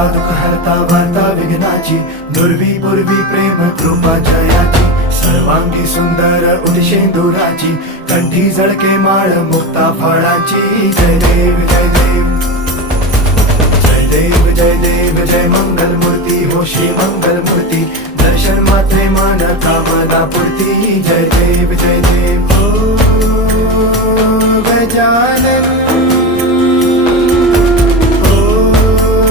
हरता दुःख हरता वार्ता विघ्नाची, दुर्वी पूर्वी प्रेम कृपा जयाची, सर्वांगी सुंदर उदिशेंदुराची, कंठी झळके माळ मुक्ता फळाची. जय देव जय देव जय देव जय देव जय मंगल मूर्ती हो श्री मंगल मूर्ती, दर्शन मात्रे मन कामना पूर्ती. जय देव जय देव. ओ गजानन